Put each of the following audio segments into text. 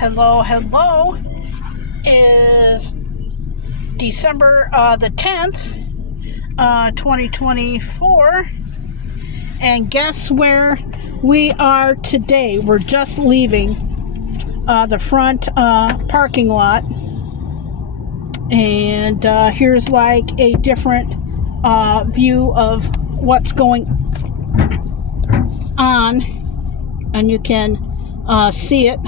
Hello, hello. Is December the 10th, 2024. And guess where we are today? We're just leaving the front parking lot. And here's like a different view of what's going on. And you can see it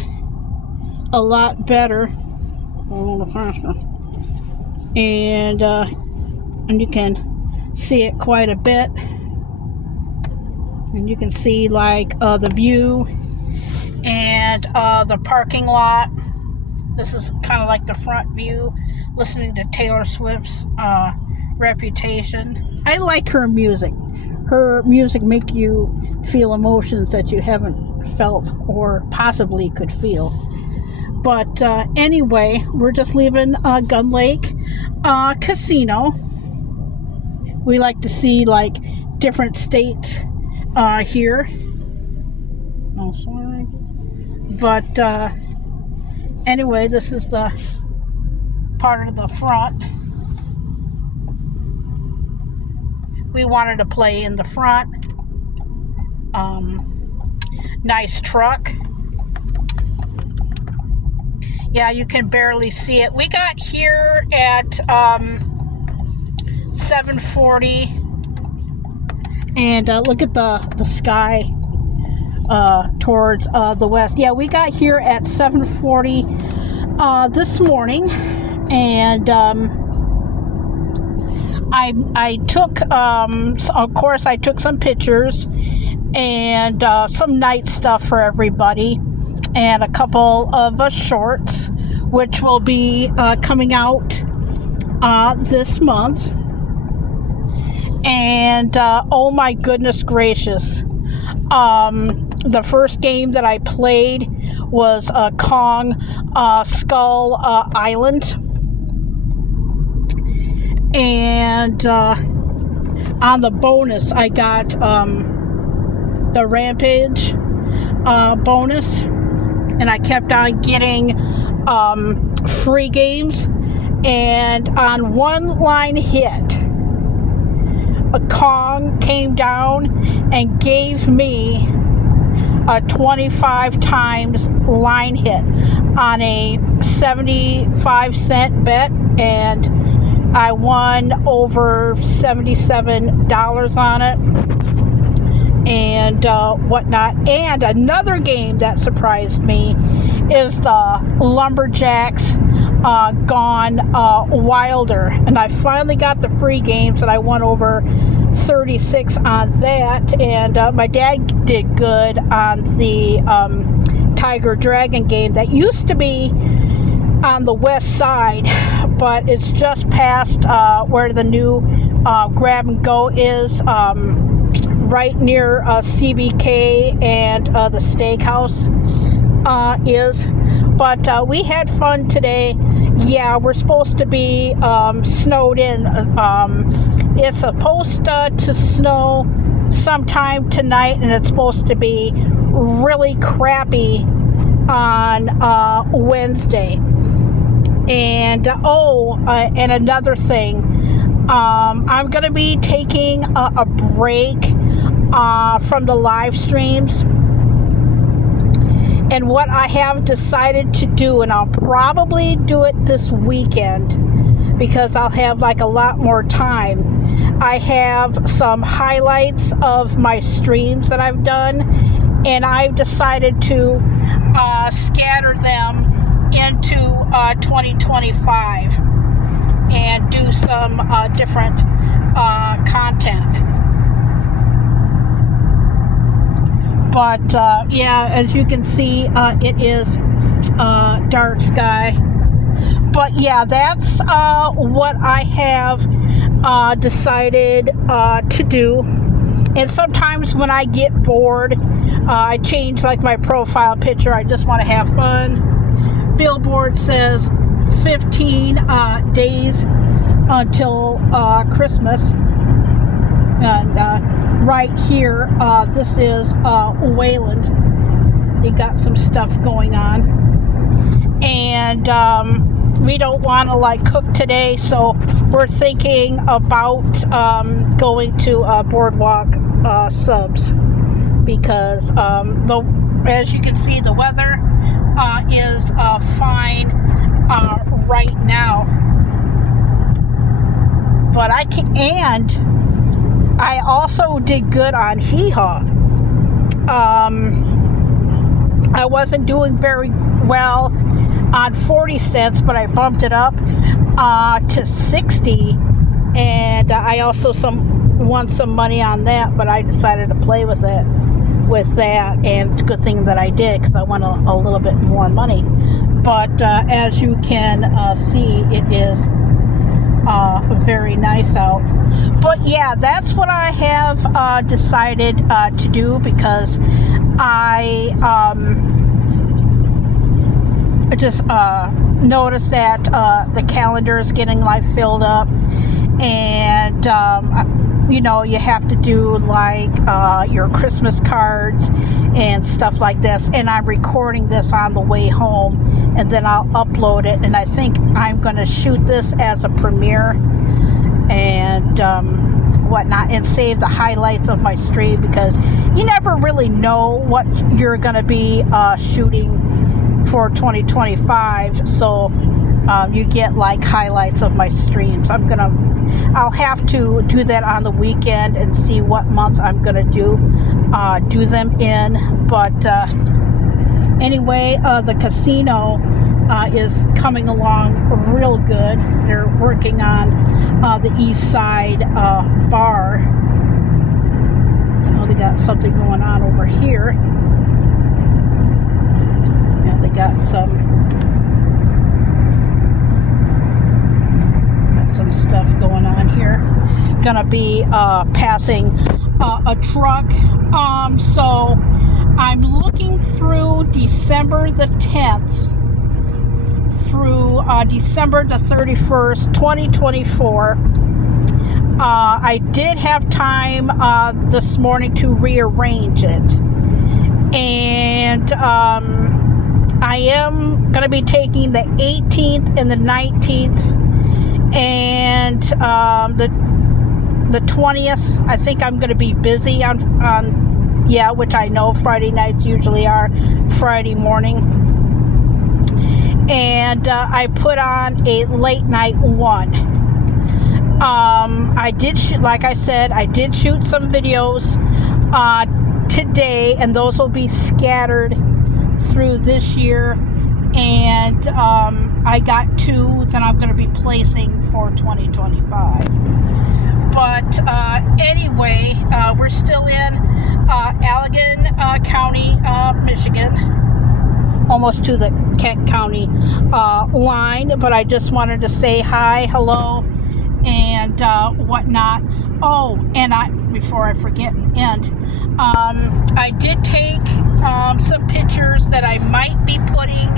a lot better. And you can see it quite a bit. And you can see like the view and the parking lot. This is kind of like the front view, listening to Taylor Swift's Reputation. I like her music. Her music make you feel emotions that you haven't felt or possibly could feel. But anyway, we're just leaving Gun Lake Casino. We like to see like different states here. Oh, sorry. But anyway, this is the part of the front. We wanted to play in the front. Nice truck. Yeah, you can barely see it. We got here at 7:40, and look at the sky towards the west. Yeah, we got here at 7:40 this morning, and I took, of course, I took some pictures and some night stuff for everybody, and a couple of shorts, which will be coming out this month. And oh my goodness gracious, the first game that I played was Kong Skull Island, and on the bonus I got the Rampage bonus, and I kept on getting free games, and on one line hit, a Kong came down and gave me a 25 times line hit on a 75-cent bet, and I won over $77 on it and whatnot. And another game that surprised me is the Lumberjacks Gone Wilder, and I finally got the free games, and I won over 36 on that. And my dad did good on the Tiger Dragon game that used to be on the west side, but it's just past where the new Grab and Go is, right near CBK and the steakhouse is. But we had fun today. Yeah, we're supposed to be snowed in. It's supposed to snow sometime tonight, and it's supposed to be really crappy on Wednesday. And and another thing, I'm going to be taking a break from the live streams. And what I have decided to do, and I'll probably do it this weekend because I'll have like a lot more time, I have some highlights of my streams that I've done, and I've decided to scatter them into 2025 and do some different content. But yeah, as you can see, it is dark sky. But yeah, that's what I have decided to do. And sometimes when I get bored, I change like my profile picture. I just want to have fun. Billboard says 15 days until Christmas. And right here, this is Wayland. They got some stuff going on. and we don't want to like cook today, so we're thinking about going to Boardwalk Subs, because as you can see, the weather is fine right now. But I also did good on Hee Haw. I wasn't doing very well on 40 cents, but I bumped it up to 60, and I also won some money on that, but I decided to play with that, and it's a good thing that I did, because I won a little bit more money. But as you can see, it is very nice out. But yeah, that's what I have decided to do, because I just noticed that the calendar is getting like filled up, and you have to do like your Christmas cards and stuff like this, and I'm recording this on the way home, and then I'll upload it, and I think I'm going to shoot this as a premiere and whatnot, and save the highlights of my stream, because you never really know what you're going to be shooting for 2025, so you get like highlights of my streams. I'll have to do that on the weekend and see what month I'm gonna do them in. But anyway, the casino is coming along real good. They're working on the East Side bar. They got something going on over here. And they got some stuff going on here. Gonna be passing a truck. So I'm looking through December the 10th through December the 31st, 2024. I did have time this morning to rearrange it, and I am going to be taking the 18th and the 19th, and the 20th. I think I'm going to be busy on which I know Friday nights usually are Friday morning. And I put on a late night one. I did like I said, I did shoot some videos today, and those will be scattered through this year. And I got 2 that I'm going to be placing for 2025. But anyway, we're still in Allegan County, Michigan, almost to the Kent County line. But I just wanted to say hi, hello, and whatnot. Oh, and before I forget and end, I did take some pictures that I might be putting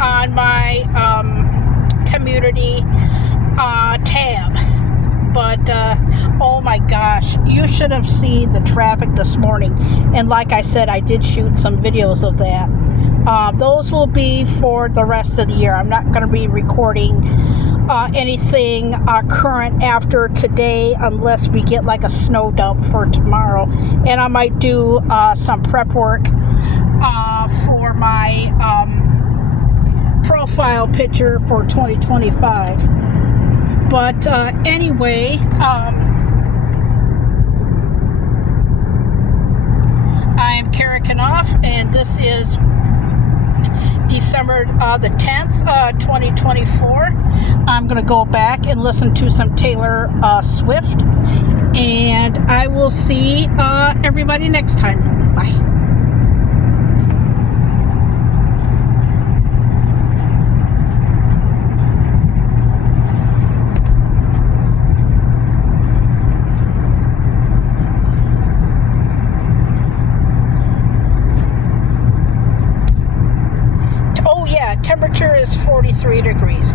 on my community tab. But oh my gosh, you should have seen the traffic this morning. And like I said, I did shoot some videos of that. Those will be for the rest of the year. I'm not going to be recording anything current after today, unless we get like a snow dump for tomorrow. And I might do some prep work for my profile picture for 2025. But anyway, I am Kara Knopf, and this is December the 10th, 2024. I'm going to go back and listen to some Taylor Swift, and I will see everybody next time. Bye. Temperature is 43 degrees.